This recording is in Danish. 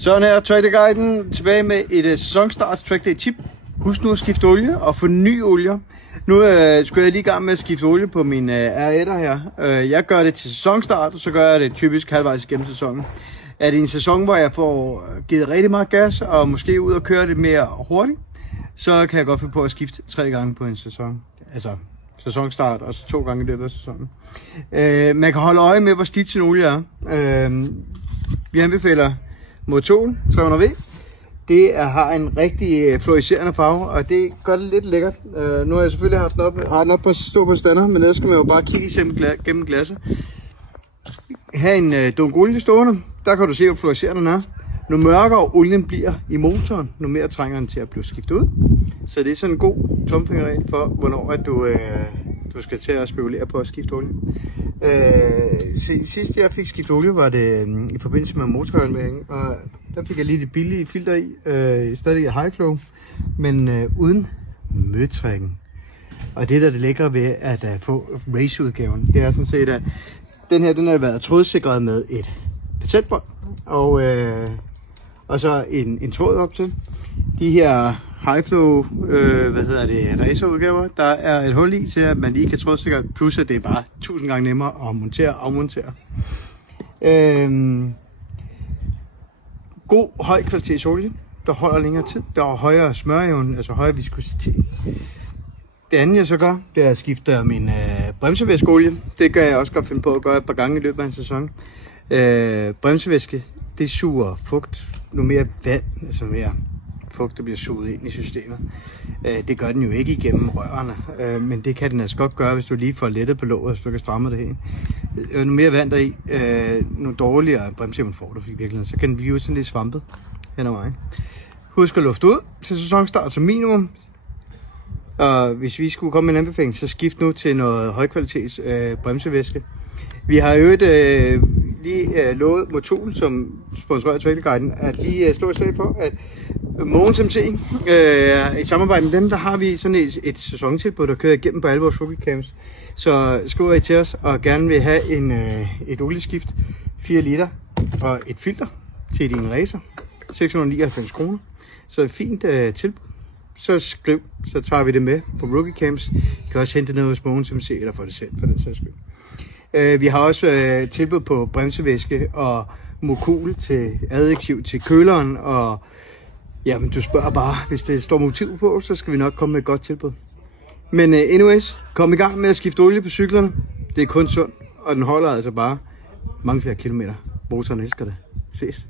Sådan er Trackday-guiden tilbage med et sæsonstart Trackday tip. Husk nu at skifte olie og få ny olie. Nu skulle jeg lige i gang med at skifte olie på min R1'er her. Jeg gør det til sæsonstart, og så gør jeg det typisk halvvejs igennem sæsonen. Er det en sæson, hvor jeg får givet rigtig meget gas, og måske ud og køre det mere hurtigt, så kan jeg godt finde på at skifte 3 gange på en sæson. Altså sæsonstart, og så 2 gange i løbet af sæsonen. Man kan holde øje med, hvor slidt sin olie er. Vi anbefaler Motul 300V. Det har en rigtig fluorescerende farve, og det gør det lidt lækkert. Nu har jeg selvfølgelig haft den op på stå på stander, men der skal man jo bare kigge gennem glasset. Her en dunk olie stående, der kan du se, hvor fluorescerende den er. Nu mørkere olien bliver i motoren, nu mere trænger den til at blive skiftet ud. Så det er sådan en god tomfingerregel for, hvornår at du skal til at spekulere på at skifte olie. Sidst jeg fik skiftet olie, var det i forbindelse med motorrenovering, og der fik jeg lige det billige filter i, stadig high flow, men uden møtrækken. Og det der er det lækre ved at få race-udgaven, det er sådan set, at den her, den har været trådsikret med et patentbånd, og så en tråd op til. De her high flow, racerudgaver, der er et hul i til, at man lige kan trådsikre, plus at det er bare 1000 gange nemmere at montere og afmontere. God høj kvalitets olie, der holder længere tid, der er højere smøreevne, altså højere viskositet. Det andet jeg så gør, det er at skifte min bremsevæskeolie. Det kan jeg også godt finde på at gøre et par gange i løbet af en sæson. Bremsevæske, det suger fugt, nu mere vand, altså mere fugt, der bliver suget ind i systemet. Det gør den jo ikke igennem rørene, men det kan den altså godt gøre, hvis du lige får lettet på låget, så du kan stramme det hele. Nu mere vand deri, nu dårligere bremseevne får du i virkeligheden, så kan den blive sådan lidt svampet hen ad vejen. Husk at lufte ud til sæsonstart som minimum. Og hvis vi skulle komme med en anbefaling, så skift nu til noget højkvalitets bremsevæske. Vi har jo lige lovet Motul, som sponsorerer Trackday-guiden, at lige slå et slag for, at Mogens MC, i samarbejde med dem, der har vi sådan et sæsontilbud, der kører igennem på alle vores rookie camps. Så skriver I til os og gerne vil have et olieskift, 4 liter og et filter til din racer, 699 kroner. Så et fint tilbud. Så skriv, så tager vi det med på rookie camps. I kan også hente det ned hos Mogens MC, eller få det selv, for den sags skyld. Vi har også tilbud på bremsevæske og Motul til adjektiv til køleren, og jamen, du spørger bare, hvis det står motiv på, så skal vi nok komme med et godt tilbud. Men anyways, kom i gang med at skifte olie på cyklerne. Det er kun sundt, og den holder altså bare mange flere kilometer. Motoren elsker det. Ses.